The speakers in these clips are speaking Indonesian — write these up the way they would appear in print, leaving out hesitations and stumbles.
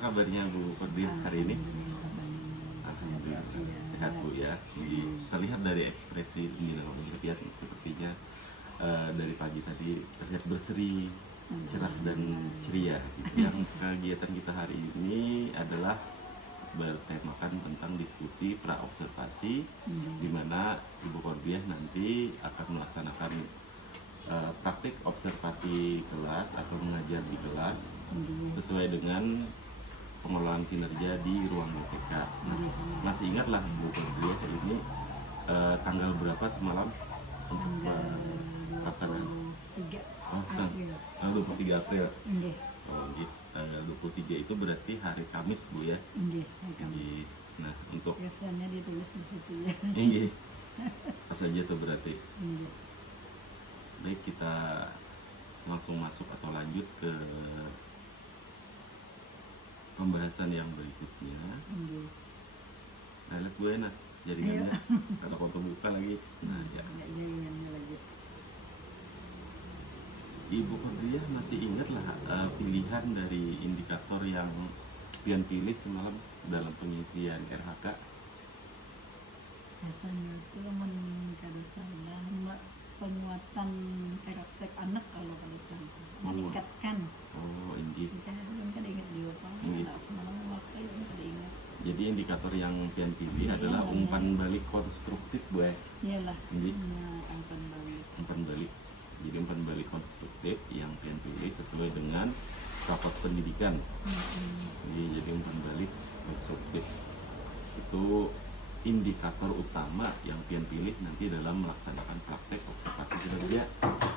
kabarnya Bu Kordir hari ini? Alhamdulillah. Alhamdulillah sehat Bu ya. Terlihat dari ekspresi Umi Rohmah sepertinya dari pagi tadi terlihat berseri, cerah dan ceria. Yang kegiatan kita hari ini adalah bertemakan tentang diskusi pra-observasi, di mana Ibu Kordiah nanti akan melaksanakan praktik observasi kelas atau mengajar di kelas sesuai dengan pengelolaan kinerja di ruang BTK. Nah, masih ingatlah Bu Kordiah ini tanggal berapa semalam untuk pelaksanaan? 23 April. Oh, gitu. Tanggal 23 itu berarti hari Kamis Bu ya? Kamis. Nah, untuk Biasanya ditulis di situ ya. ini apa saja tuh berarti? Baik, kita langsung masuk atau lanjut ke pembahasan yang berikutnya. Nah, lihat gue enak jaringannya. Kalau konten buka lagi. Nah, ya. Jaringannya lagi. Ibu Kordiah masih ingat lah pilihan dari indikator yang pian pilih semalam dalam pengisian RHK? Biasanya itu kada salah penguatan karakter anak kalau saya meningkatkan. Oh, ini. Kan ingat juga Pak. Nah, semalam waktu itu kada ingat. Jadi indikator yang pian pilih adalah umpan balik konstruktif, Bu. Iyalah. Ini Umpan balik. umpan balik. Jadi umpan balik konstruktif yang pian pilih sesuai dengan rapot pendidikan. Jadi umpan balik konstruktif itu indikator utama yang pian pilih nanti dalam melaksanakan praktek observasi kinerja.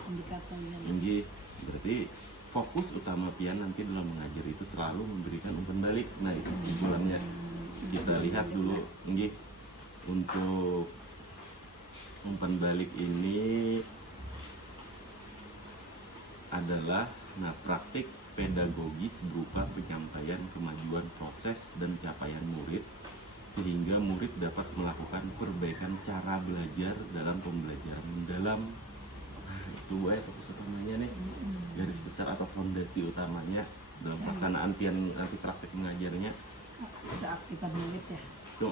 Indikatornya. Ini berarti fokus utama pian nanti dalam mengajar itu selalu memberikan umpan balik. Nah, itu kumpulannya. Kita lihat dulu ini untuk umpan balik ini adalah praktik pedagogis berupa penyampaian kemajuan proses dan capaian murid sehingga murid dapat melakukan perbaikan cara belajar dalam pembelajaran mendalam. Nah, itu fokus utamanya nih, garis besar atau fondasi utamanya dalam pelaksanaan pian nanti praktik mengajarnya. Kita aktifkan murid ya. Itu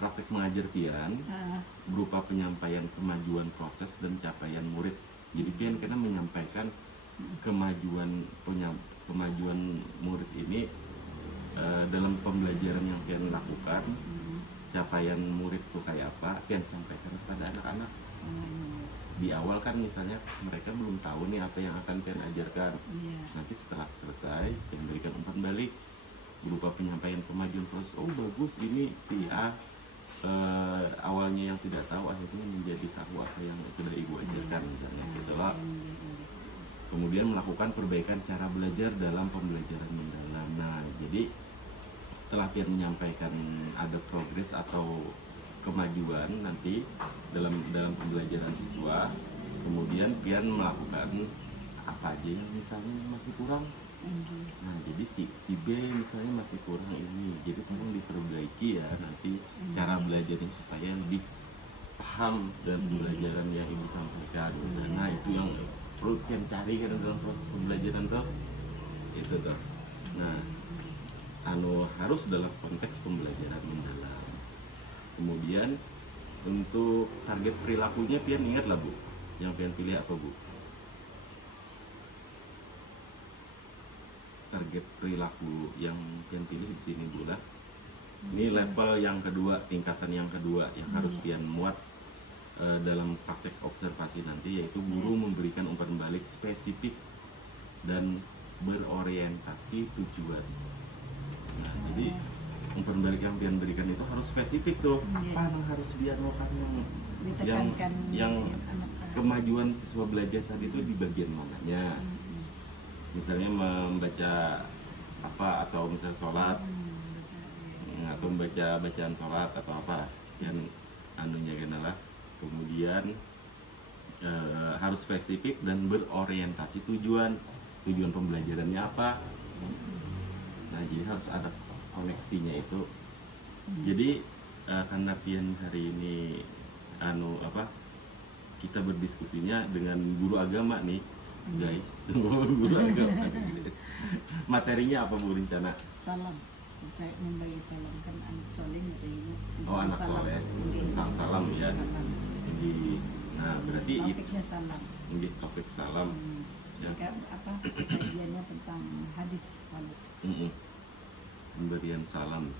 praktik mengajar pian berupa penyampaian kemajuan proses dan capaian murid. Jadi pian kena menyampaikan kemajuan murid ini dalam pembelajaran yang pian lakukan, capaian murid tuh kayak apa, pian sampaikan kepada anak-anak. Di awal kan misalnya mereka belum tahu nih apa yang akan pian ajarkan. Nanti setelah selesai, pian berikan umpan balik berupa penyampaian kemajuan proses. Oh bagus, ini si A awalnya yang tidak tahu akhirnya menjadi tahu apa yang sudah ibu ajarkan misalnya gitu loh. Kemudian melakukan perbaikan cara belajar dalam pembelajaran mendalam. Nah, jadi setelah pian menyampaikan ada progres atau kemajuan nanti dalam pembelajaran siswa, kemudian pian melakukan apa aja yang misalnya masih kurang. Nah, jadi si B misalnya masih kurang ini, jadi tolong diperbaiki ya nanti cara belajarnya supaya lebih paham dengan pembelajaran yang ibu sampaikan. Nah, itu yang perlu pian cari kan dalam proses pembelajaran tuh, itu tuh. Nah, harus dalam konteks pembelajaran mendalam. Kemudian untuk target perilakunya pian ingat lah Bu, yang pian pilih apa Bu? Target perilaku yang pian pilih di sini Bu lah. Ini level yang kedua, tingkatan yang kedua yang harus pian muat dalam praktek observasi nanti, yaitu guru memberikan umpan balik spesifik dan berorientasi tujuan. Nah, jadi umpan balik yang pian berikan itu harus spesifik tuh. Apa yang harus pian lakukan yang kemajuan siswa belajar tadi itu di bagian mananya? Misalnya membaca apa, atau misalnya sholat atau membaca bacaan sholat atau apa yang anunya kenalah. Kemudian harus spesifik dan berorientasi tujuan pembelajarannya apa. Nah, jadi harus ada koneksinya itu. Jadi karena pian hari ini kita berdiskusinya dengan guru agama nih guys, guru agama Materinya apa Bu rencana? Salam. Saya membagi salam kan anak soleh ngerinya. Oh anak soleh tentang salam ya. Salam. Nah berarti Topiknya salam. ini topik salam. Ya. Kan apa kajiannya tentang hadis. Pemberian salam.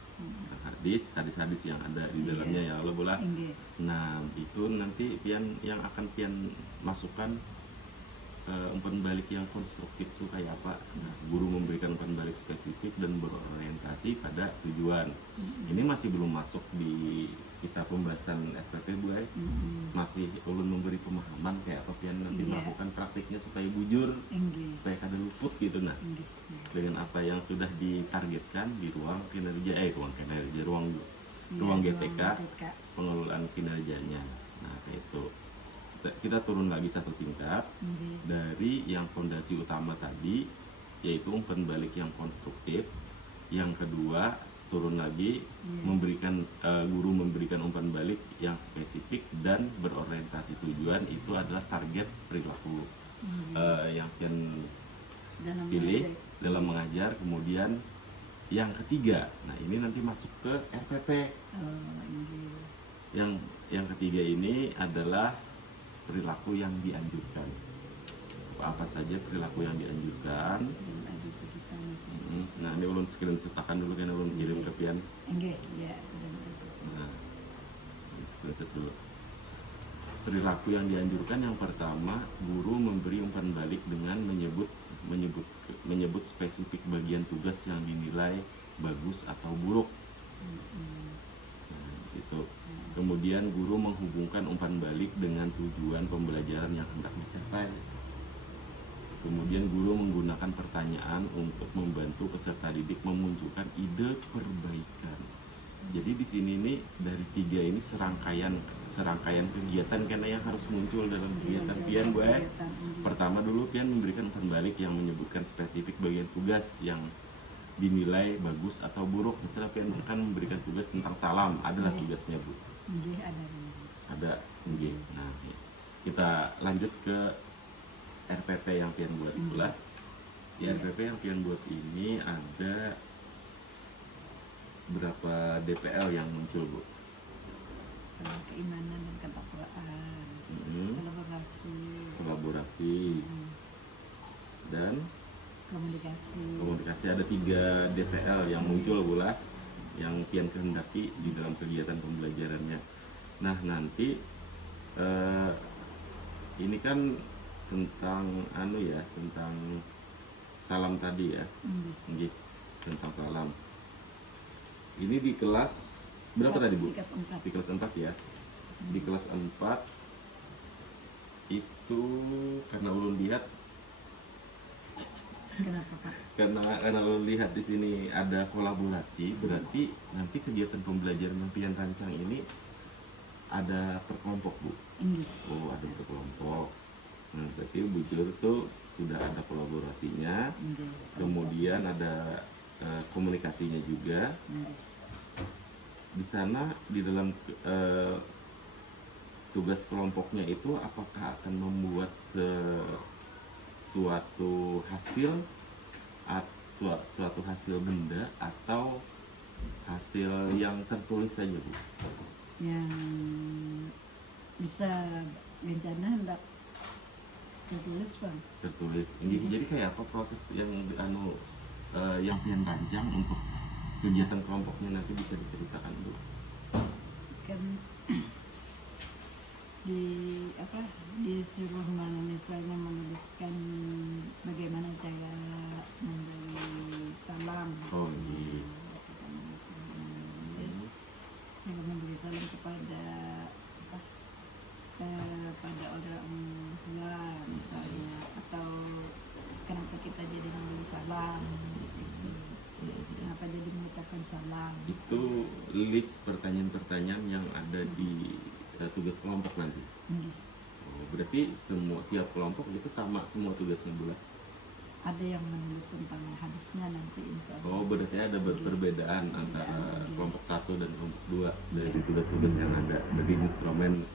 Hadis yang ada di dalamnya ya Allah bola. Nah itu nanti pian yang akan pian masukkan umpan balik yang konstruktif itu kayak apa? Nah, guru memberikan umpan balik spesifik dan berorientasi pada tujuan. Ini masih belum masuk di kita pembahasan FPP Bu. Masih ulun memberi pemahaman kayak apa pian nanti melakukan praktiknya supaya bujur, supaya kada luput gitu. Nah dengan apa yang sudah ditargetkan di ruang GTK pengelolaan kinerjanya. Nah kayak itu kita turun lagi satu tingkat dari yang fondasi utama tadi, yaitu umpan balik yang konstruktif. Yang kedua turun lagi memberikan guru memberikan umpan balik yang spesifik dan berorientasi tujuan, itu adalah target perilaku yang pian pilih dalam mengajar. Kemudian yang ketiga, nah ini nanti masuk ke RPP. Yang ketiga ini adalah perilaku yang dianjurkan. Apa saja perilaku yang dianjurkan. Nah ini ulun screenshot-akan dulu kan ulun kirim ke pian. Nah, screenshot dulu. Perilaku yang dianjurkan yang pertama, guru memberi umpan balik dengan menyebut spesifik bagian tugas yang dinilai bagus atau buruk. Nah, di situ. Kemudian guru menghubungkan umpan balik dengan tujuan pembelajaran yang hendak dicapai. Kemudian guru menggunakan pertanyaan untuk membantu peserta didik memunculkan ide perbaikan. Jadi di sini nih dari 3 ini serangkaian kegiatan karena yang harus muncul dalam kegiatan pian Bu. Pertama dulu pian memberikan umpan balik yang menyebutkan spesifik bagian tugas yang dinilai bagus atau buruk. Misalnya pian akan memberikan tugas tentang salam, adalah tugasnya Bu. Ada. Nah, kita lanjut ke RPP yang pian buat pula. Di RPP yang pian buat ini ada berapa DPL yang muncul Bu? Salam keimanan dan ketakwaan, kolaborasi dan komunikasi. Ada 3 DPL yang muncul pula yang pian kehendaki di dalam kegiatan pembelajarannya. Nah nanti ini kan tentang tentang salam tadi ya. Tentang salam. Ini di kelas berapa tadi Bu? Di kelas 4 ya. Di kelas 4 itu karena ulun lihat Kenapa Pak? Karena ulun lihat di sini ada kolaborasi, berarti nanti kegiatan pembelajaran yang pian rancang ini ada per kelompok Bu. Oh, ada per kelompok. Nah, berarti bujur tuh sudah ada kolaborasinya. Kemudian ada komunikasinya juga. Di sana di dalam tugas kelompoknya itu apakah akan membuat suatu hasil benda atau hasil yang tertulis saja Bu? Yang bisa bencana hendak tertulis Bang. Tertulis. Jadi kayak apa proses yang yang pian rancang untuk kegiatan kelompoknya nanti bisa diceritakan Bu? Kan disuruh misalnya menuliskan bagaimana cara memberi salam. Cara memberi salam kepada pada orang tua misalnya, atau kenapa kita jadi memberi salam, kenapa jadi mengucapkan salam. Itu list pertanyaan-pertanyaan yang ada di tugas kelompok nanti. Berarti tiap kelompok itu sama semua tugasnya Bu? Ada yang menulis tentang hadisnya nanti insya Allah. Berarti ada perbedaan antara kelompok 1 dan kelompok 2 dari tugas-tugas yang ada dari instrumen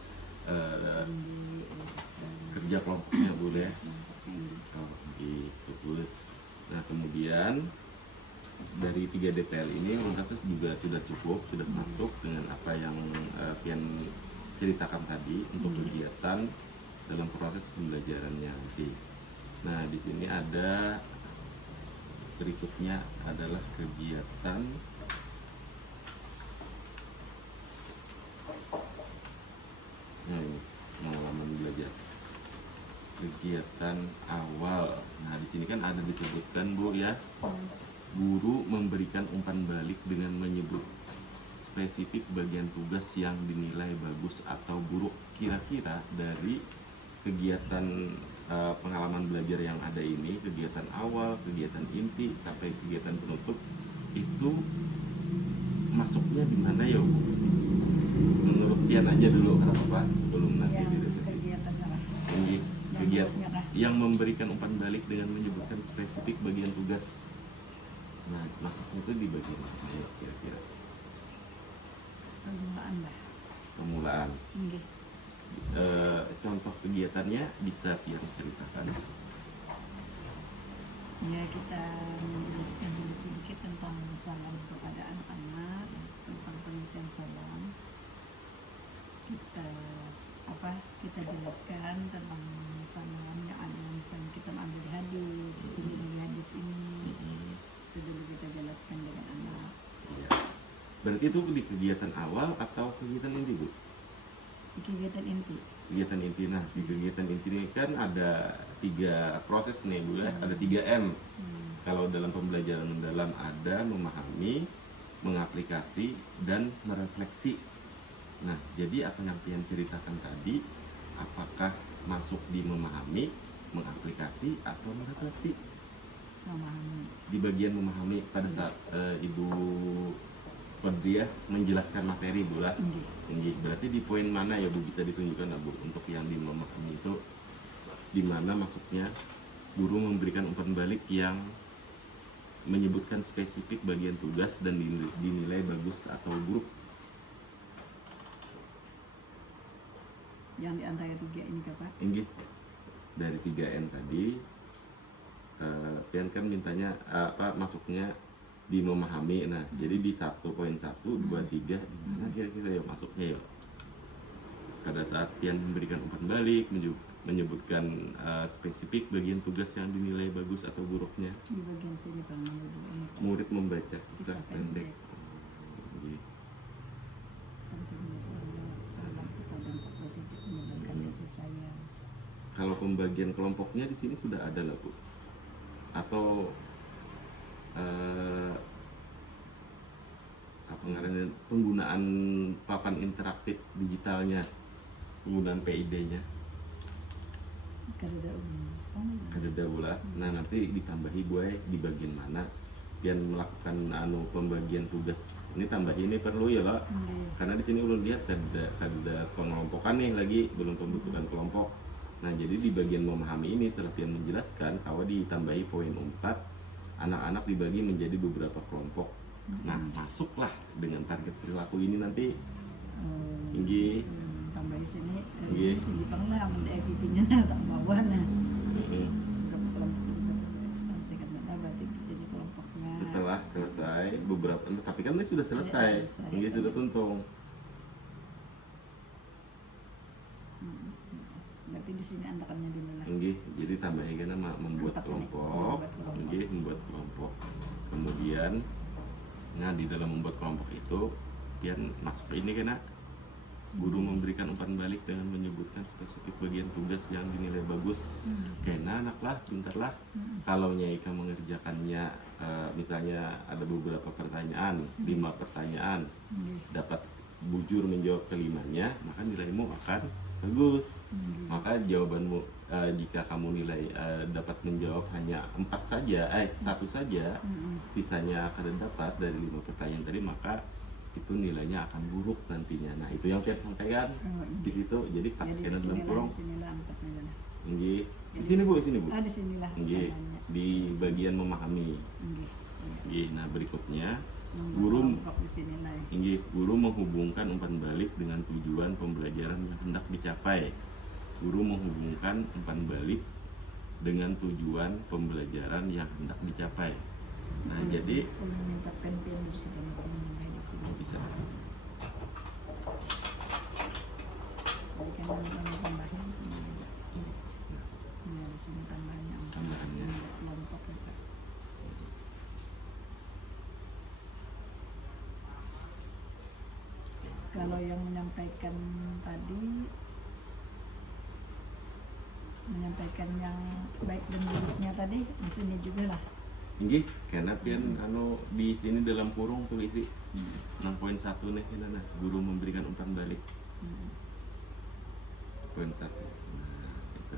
kerja kelompoknya Bu ya. Gitu. Nah kemudian kemudian dari 3 detail ini menurut saya juga sudah cukup, sudah masuk dengan apa yang Pian ceritakan tadi untuk kegiatan dalam proses pembelajarannya nanti. Nah, di sini ada berikutnya adalah kegiatan ini pengalaman belajar. Kegiatan awal. Nah, di sini kan ada disebutkan, Bu, ya. Guru memberikan umpan balik dengan menyebut spesifik bagian tugas yang dinilai bagus atau buruk. Kira-kira dari kegiatan pengalaman belajar yang ada ini, kegiatan awal, kegiatan inti, sampai kegiatan penutup, itu masuknya di mana ya, Bu? Menurut Tian aja dulu, apa sebelum nanti Yang direvisi. kegiatan apa? Kegiatan yang memberikan umpan balik dengan menyebutkan spesifik bagian tugas. Nah, masuknya itu di bagian mana ya kira-kira? Permulaan lah. Permulaan. Nggih. Contoh kegiatannya bisa Pian ceritakan. Ya, kita menjelaskan dulu sedikit tentang salam kepada anak-anak, tentang pengertian salam. Kita jelaskan tentang salam yang ada, misalnya kita ambil di hadis, ini dari hadis ini, itu dulu kita jelaskan dengan anak. Ya. Berarti itu di kegiatan awal atau kegiatan inti, Bu? Di kegiatan inti. Kegiatan inti. Nah, di kegiatan inti ini kan ada 3 proses nih, Bu, ya. Ada 3M. Kalau dalam pembelajaran mendalam ada memahami, mengaplikasi, dan merefleksi. Nah, jadi apa yang Pian ceritakan tadi, apakah masuk di memahami, mengaplikasi, atau merefleksi? Memahami. Di bagian memahami pada saat Ibu Podria menjelaskan materi, Bu lah. Berarti di poin mana ya, Bu, bisa ditunjukkan, Bu, untuk yang di memahami itu di mana masuknya guru memberikan umpan balik yang menyebutkan spesifik bagian tugas dan dinilai bagus atau buruk? Yang di antara 3 ini, Pak? Ini dari 3N tadi, Pian kan mintanya masuknya di memahami. Nah, jadi di 1.1, 2, 3 di mana kira-kira ya masuknya ya? Pada saat Pian memberikan umpan balik, menyebutkan spesifik bagian tugas yang dinilai bagus atau buruknya. Di bagian sini, Pak. Murid membaca kisah pendek. Pentingnya salam kita dampak positif menyebarkan kasih sayang. Kalau pembagian kelompoknya di sini sudah ada lah, Bu? Atau penggunaan papan interaktif digitalnya, penggunaan PID-nya? Kada pula. Nah, nanti ditambahi gue di bagian mana dan melakukan pembagian tugas. Ini tambah ini perlu ya, Pak. Karena di sini belum lihat ada pengelompokan nih lagi, belum pembentukan kelompok. Nah, jadi di bagian memahami ini setelah Pian menjelaskan kalau ditambahi poin 4, anak-anak dibagi menjadi beberapa kelompok. Nah, masuklah dengan target perilaku ini nanti. Tinggi. Tambah di sini, Iya. di sini pernah mendapat pipinya tak bawah nah. Kelompok instansi kan berarti di sini kelompoknya. Setelah selesai beberapa, tapi kan ini sudah selesai. Ini sudah tuntung. Berarti di sini andakannya dinilai. Jadi tambahin kan membuat kelompok. Membuat kelompok. Kemudian, nah di dalam membuat kelompok itu, Pian masuk ini kan, guru memberikan umpan balik dengan menyebutkan spesifik bagian tugas yang dinilai bagus. Kena anak lah, pintar lah. Kalau Nyaika mengerjakannya, misalnya ada beberapa pertanyaan, 5 pertanyaan, dapat bujur menjawab kelimanya, maka nilaimu akan bagus. Maka jawabanmu, jika kamu nilai dapat menjawab hanya 1 saja, sisanya akan dapat dari 5 pertanyaan tadi, maka itu nilainya akan buruk nantinya. Nah, itu yang saya sampaikan di situ. Jadi pas kena dalam kurung. Di sini, Bu, di sini, Bu. Di sinilah. Di bagian memahami. Nah, berikutnya guru menghubungkan umpan balik dengan tujuan pembelajaran yang hendak dicapai. Guru menghubungkan umpan balik dengan tujuan pembelajaran yang hendak dicapai. Nah, jadi menetapkan pian di sini di sini bisa. Jadi kan tambahnya di sini. Nah, di sini tambahannya kelompok ya Pak. Kalau yang menyampaikan tadi, menyampaikan yang baik dan buruknya tadi di sini juga lah. Nggih, karena pian di sini dalam kurung tulisi 6.1 nih nah, guru memberikan umpan balik. Poin 1. Nah, itu.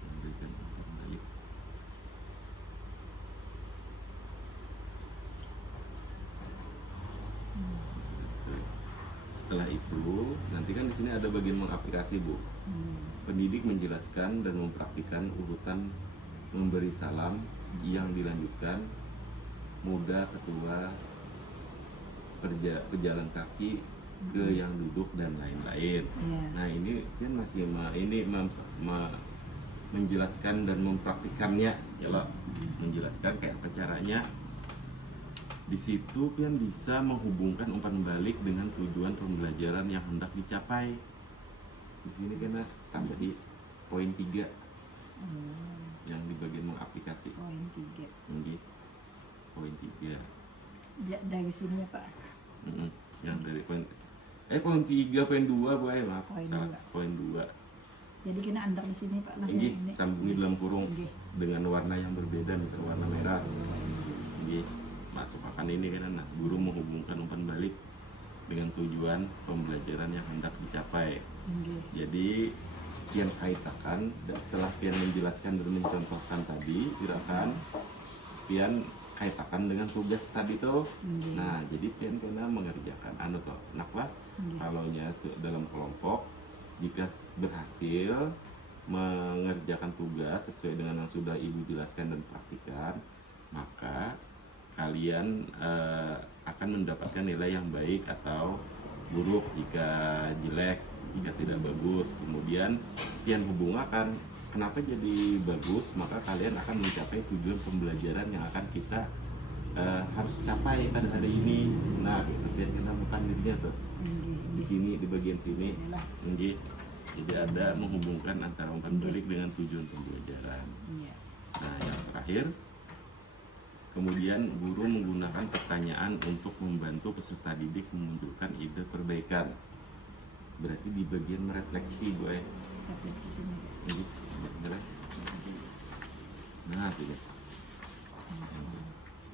Memberikan umpan balik. Setelah itu, nanti kan di sini ada bagian mengaplikasi, Bu. Pendidik menjelaskan dan mempraktikkan urutan memberi salam yang dilanjutkan muda ketua pejalan kaki ke yang duduk dan lain-lain. Nah, ini kan masih menjelaskan dan mempraktikannya, ya loh. Menjelaskan kayak apa caranya. Di situ pian bisa menghubungkan umpan balik dengan tujuan pembelajaran yang hendak dicapai. Di sini kena tambah di poin 3 yang di bagian mengaplikasi. Poin 3. Jadi poin 3. Dari sini ya Pak. Yang dari poin 3 poin 2 Bu, maaf. Salah. Poin 2. Jadi kena andak di sini Pak. Nah, ini sambungi dalam kurung dengan warna yang berbeda, misalnya warna merah. Ini masukkan ini kan, nah, guru menghubungkan umpan balik dengan tujuan pembelajaran yang hendak dicapai. Jadi pian kaitakan, dan setelah pian menjelaskan dan mencontohkan tadi, silakan pian kaitakan dengan tugas tadi tuh. Nah, jadi pian kena mengerjakan toh, naklah kalaunya dalam kelompok, jika berhasil mengerjakan tugas sesuai dengan yang sudah ibu jelaskan dan praktikan, maka kalian akan mendapatkan nilai yang baik atau buruk. Jika jelek, jika tidak bagus, kemudian pian hubungkan kenapa jadi bagus, maka kalian akan mencapai tujuan pembelajaran yang akan kita harus capai pada hari ini. Nah, pian kita bukan dirinya tuh di sini, di bagian sini. Jadi ada menghubungkan antara umpan balik dengan tujuan pembelajaran. Nah, yang terakhir, kemudian guru menggunakan pertanyaan untuk membantu peserta didik memunculkan ide perbaikan. Berarti di bagian merefleksi, Bu. Refleksi sini. Nah, sini.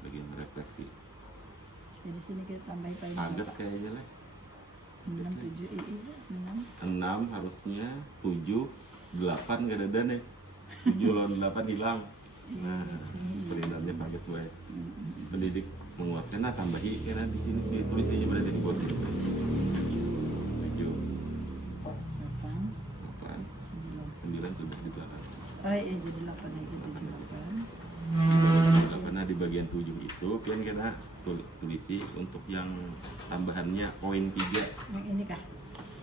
Bagian merefleksi. Jadi sini kita tambahin paling Padat kayaknya lah. 6, 7, 6 harusnya, 7, 8 gak ada nih. 7 lawan 8 hilang. Nah, perindahnya padat gue. Pendidik menguatkan, nah tambahi karena di sini ditulisnya berarti di bawah 7, 8, 9 sudah di belakang. Oh iya, jadi 8 aja, jadi 8. Karena di bagian 7 itu pian kena tulisi untuk yang tambahannya poin 3. Yang ini kah?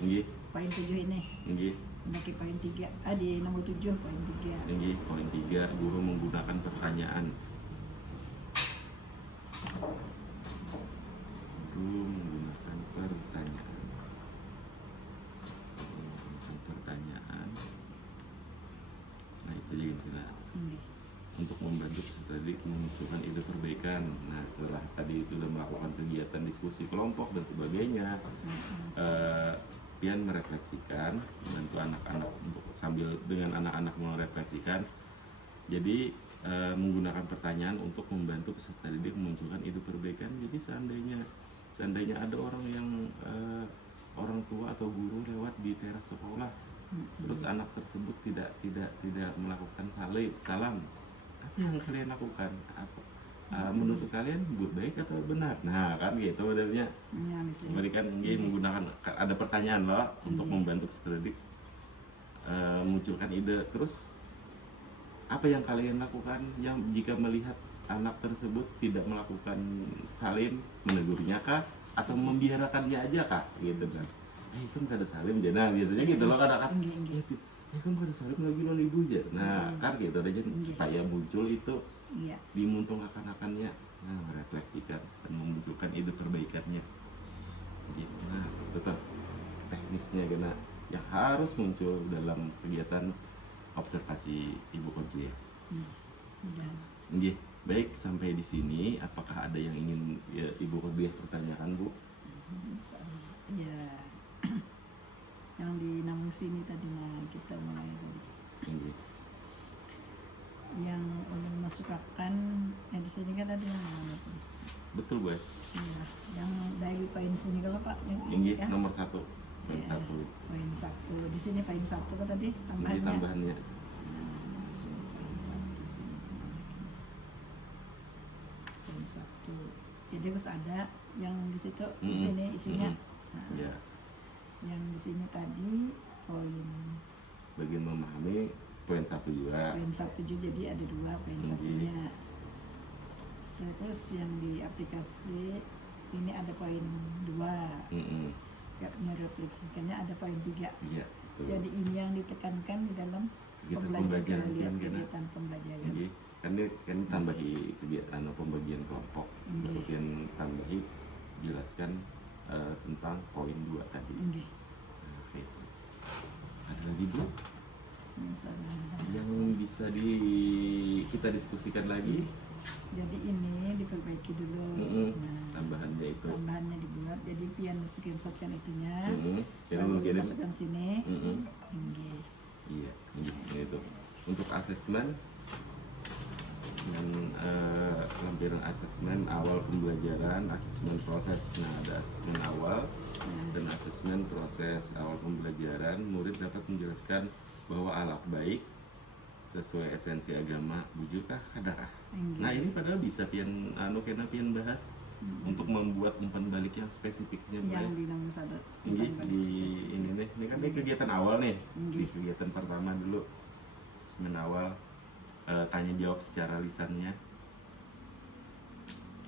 Nggih. Poin 7 ini. Nggih. Ini poin 3. Di nomor 7 poin 3. Nggih, poin 3 guru menggunakan pertanyaan. Guru menggunakan pertanyaan. Nah, itu jadi untuk membantu peserta didik memunculkan ide perbaikan. Nah, setelah tadi sudah melakukan kegiatan diskusi kelompok dan sebagainya, pian merefleksikan, membantu anak-anak untuk sambil dengan anak-anak merefleksikan. Jadi menggunakan pertanyaan untuk membantu peserta didik memunculkan ide perbaikan. Jadi seandainya ada orang yang orang tua atau guru lewat di teras sekolah, terus anak tersebut tidak melakukan salam, apa yang kalian lakukan? Menurut kalian baik atau benar? Nah, kan gitu modelnya. Memberikan menggunakan ada pertanyaan loh untuk membantu peserta didik munculkan ide. Terus apa yang kalian lakukan yang jika melihat anak tersebut tidak melakukan salim, menegurnya kah atau membiarkannya aja kah gitu kan? Itu kan ada salim, nah biasanya gitu loh kadang-kadang. kan pada saling lagi non ibu aja. Nah, kan gitu aja supaya muncul itu Iya. dimuntung akan-akannya, nah merefleksikan dan memunculkan ide perbaikannya. Gitu. Nah, tetap teknisnya kena yang harus muncul dalam kegiatan observasi ibu Kodriah. Udah. Nggih, baik sampai di sini. Apakah ada yang ingin ya, ibu Kodriah pertanyakan, Bu? Ya, yang di Namung sini tadi kita mulai tadi. Nggih. Yang ulun masukkan, di sini kan tadi yang mana tuh? Betul, Bu. Iya, yang dari poin sini kalau Pak, yang Nggih, kan? nomor 1. Poin Iya, 1. Poin 1. Di sini poin 1 kan tadi Ini tambahannya. tambahannya. Sini poin 1 sini dimana? Poin 1. Jadi harus ada yang di situ, di sini isinya. Nah, Ya, yang di sini tadi poin bagian memahami poin 1 juga. poin 1 juga, jadi ada 2 poin satunya. Terus yang di aplikasi ini ada poin 2. Ya, merefleksikannya ada poin 3. Iya, betul. Jadi ini yang ditekankan di dalam Kegiatan pembelajaran, pembelajaran, kegiatan pembelajaran. Nggih. Kan tambahi kegiatan pembagian kelompok. Kemudian tambahi jelaskan tentang poin 2 tadi. Nggih. Oke. Ada lagi, Bu? Misalnya. Yang bisa kita diskusikan lagi? Jadi ini diperbaiki dulu. Nah, Tambahannya itu. tambahannya dibuat. Jadi pian screenshotkan itunya. Jadi Lalu mungkin masukkan sini. Nggih. iya, ini itu. Untuk asesmen lampiran asesmen awal pembelajaran, asesmen proses. Nah, ada asesmen awal dan asesmen proses awal pembelajaran. Murid dapat menjelaskan bahwa akhlak baik sesuai esensi agama bujukah kadakah. Nah, ini padahal bisa pian kena pian bahas untuk membuat umpan balik yang spesifiknya Yang baik. di nomor 1. Ini di ini nih, ini kan ini kegiatan awal nih. Di kegiatan pertama dulu asesmen awal, tanya jawab secara lisannya.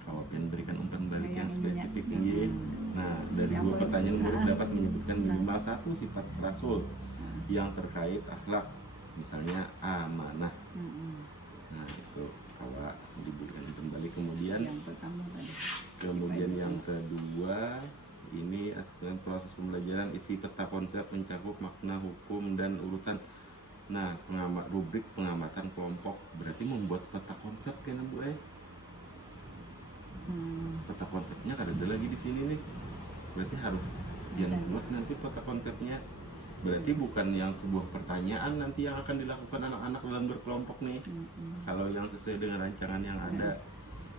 Kalau pengen berikan umpan balik yang spesifik tinggi. Nah, dari 2 pertanyaan murid dapat menyebutkan minimal 1 sifat rasul yang terkait akhlak, misalnya amanah. Nah, itu kalau diberikan umpan balik. Kemudian Yang pertama tadi. Kemudian yang kedua, ini asesmen proses pembelajaran, isi peta konsep mencakup makna, hukum, dan urutan. Nah, rubrik pengamatan kelompok berarti membuat peta konsep kan, Bu? Peta konsepnya kan ada lagi di sini nih. Berarti harus yang buat nanti peta konsepnya. Berarti bukan yang sebuah pertanyaan nanti yang akan dilakukan anak-anak dalam berkelompok nih. Kalau yang sesuai dengan rancangan yang ada,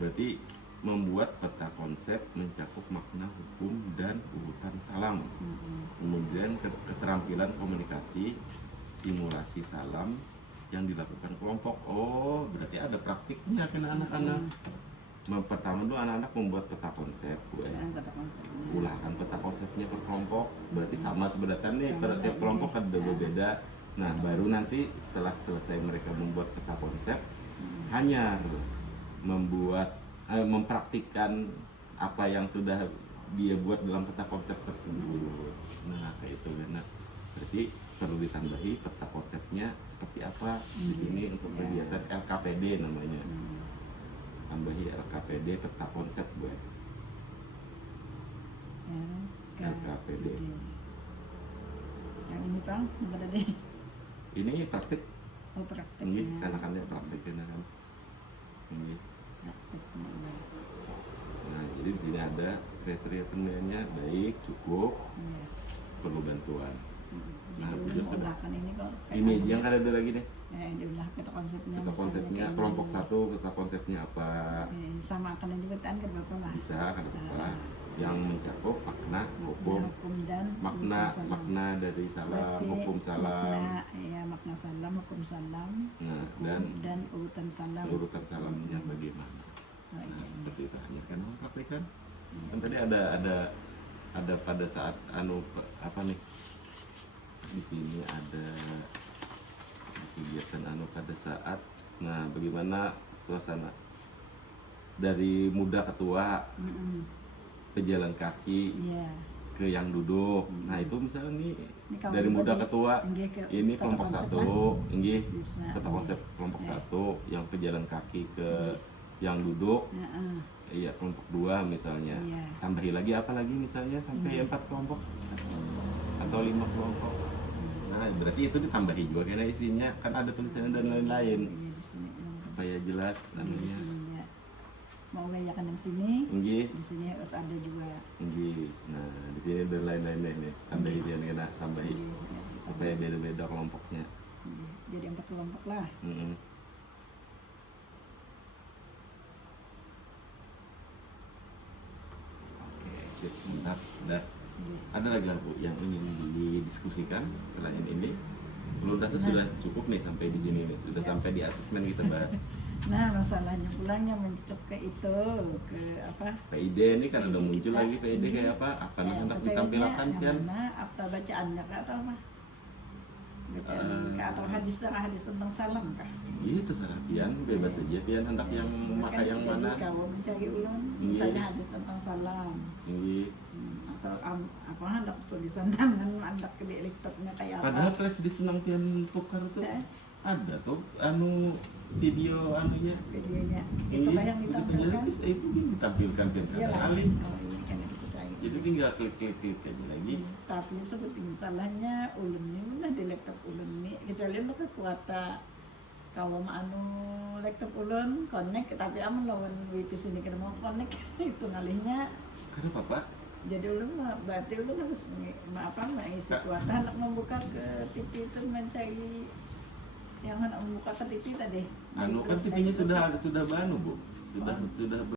berarti membuat peta konsep mencakup makna, hukum, dan urutan salam. Kemudian keterampilan komunikasi, simulasi salam yang dilakukan kelompok. Oh, berarti ada praktiknya kan anak-anak. Pertama dulu anak-anak membuat peta konsep, Peta konsepnya. ulahkan peta konsepnya per kelompok. Berarti sama sebenarnya nih, tiap kelompok ada berbeda. Nah, baru nanti setelah selesai mereka membuat peta konsep, hanya mempraktikkan apa yang sudah dia buat dalam peta konsep tersebut. Nah, kayak itu kan. Nah, berarti perlu ditambahi peta konsepnya seperti apa di sini untuk kegiatan LKPD namanya. Tambahi LKPD peta konsep, Bu. LKPD. Yang ini Bang, apa tadi? Ini praktik. Oh, praktek. Ini anak-anak praktiknya kan. Ini. Nah, jadi di sini ada kriteria penilaiannya baik, cukup, perlu bantuan. Nah, itu sudah. Ini kok. Ini yang kan ada lagi nih. Diulah peta konsepnya. Peta konsepnya kelompok 1, peta konsepnya apa? Sama akan dibetan ke berapa lah? Bisa kan apa? Yang mencakup makna, hukum, dan makna dari salam, hukum salam. Makna salam, hukum salam. Nah, dan urutan salam. Urutan salamnya bagaimana? Nah, seperti itu hanya kan mempraktikkan. Kan tadi ada pada saat apa nih? Di sini ada kegiatan pada saat. Nah, bagaimana suasana dari muda ke tua, pejalan kaki, ke yang duduk. Nah itu misalnya nih Ini kamu dari muda berarti ke tua, inggih ke ini kata kelompok konsep satu, lah. inggih Bisa, kata inggih. konsep kelompok Ya. satu, yang pejalan kaki ke yang duduk, Heeh. iya kelompok dua misalnya. Iya. Tambahi lagi apa lagi misalnya sampai 4 kelompok atau 5 kelompok. Nah berarti itu ditambahi juga karena isinya kan ada tulisannya dan lain-lain Iya, di sini. supaya jelas Di anunya. sini ya. Mau gayakan yang sini, Inggih. di sini harus ada juga. Inggih. Nah, di sini ada lain-lain nih. Tambahin dia kena tambahin Inggih, ya, supaya beda-beda kelompoknya. inggih. Jadi 4 kelompok lah. Mm-mm. Oke, sip. Mantap. Udah. Inggih. Ada lagi nggak, Bu yang ingin didiskusikan selain ini? Belum rasa sudah cukup nih sampai di sini nih. Sudah Ya. sampai di asesmen kita bahas. Nah, masalahnya pulangnya mencocok ke itu, ke apa? PID ini kan udah muncul kita. lagi PID kayak apa? Apa yang hendak ditampilkan yang kan? mana? Apa bacaannya kah atau apa? Bacaan kah atau hadis tentang salam kah? Iya terserah Pian, bebas saja Pian hendak yang maka yang Jadi mana? kalau mencari ulun, Iya. misalnya hadis tentang salam. Ini Atau apa hendak tulisan tangan, hendak ke laptopnya kayak padahal apa? flash disk senang Pian tukar tuh Eh, ada tuh anu video anunya. videonya itu kah yang ditampilkan? Itu dia ditampilkan Pian Iya lah. kali. Oh, ini kan yang kita cari. Jadi tinggal klik aja lagi. Tapi seperti misalnya ulun ini lah di laptop ulun ini kecuali lo kekuatan kalau anu laptop ulun connect tapi aman lawan wifi sini kita mau connect itu ngalihnya Karena Bapak jadi ulun berarti ulun harus mengisi kuota hendak membuka ke TV itu mencari yang hendak membuka ke TV tadi. anu kan Plus TV-nya plus. sudah banu Bu. Sudah